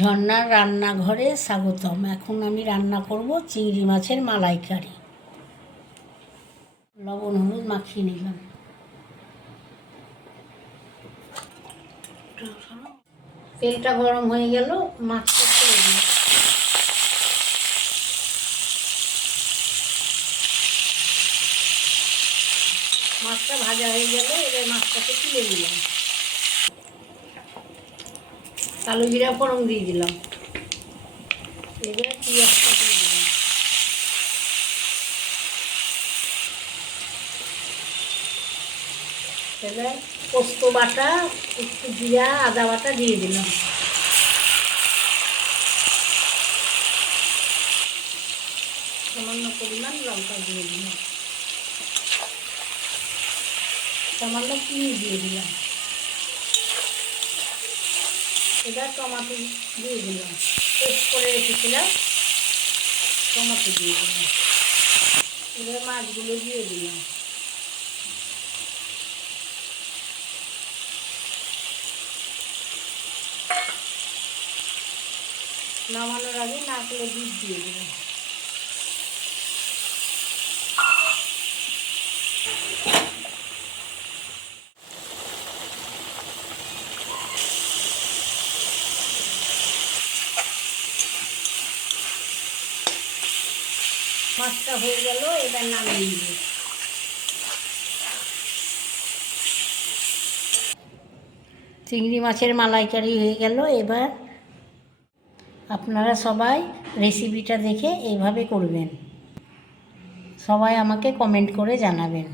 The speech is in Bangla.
ঝর্ণার রান্নাঘরে স্বাগতম। এখন আমি রান্না করব চিংড়ি মাছের মালাইকারি। লবণ, হলুদ মাখিয়ে নিলাম। তেলটা গরম হয়ে গেল, মাছটা মাছটা ভাজা হয়ে গেল, এবার মাছটাকে তুলে দিলাম কালো জিরা ফোড়ন দিয়ে দিলাম। এবার পেঁয়াজটা দিয়ে দিলাম। পোস্ত বাটা, একটু জিরা, আদা বাটা দিয়ে দিলাম। সামান্য পরিমাণ লঙ্কা দিয়ে দিলাম। সামান্য চিনি দিয়ে দিলাম। এবার টমাটো দিয়ে দিলাম। পেস্ট করে রেখেছিলাম, টমাটো দিয়ে দিলাম। এবার মাছগুলো দিয়ে দিলাম। নামানোর আগে নাকলে দুধ দিয়ে দিলাম। মাছটা হয়ে গেল, এবার নামিয়ে নিব। চিংড়ি মাছের মালাইকারি হয়ে গেল, এবার আপনারা সবাই রেসিপিটা দেখে এইভাবে করবেন। সবাই আমাকে কমেন্ট করে জানাবেন।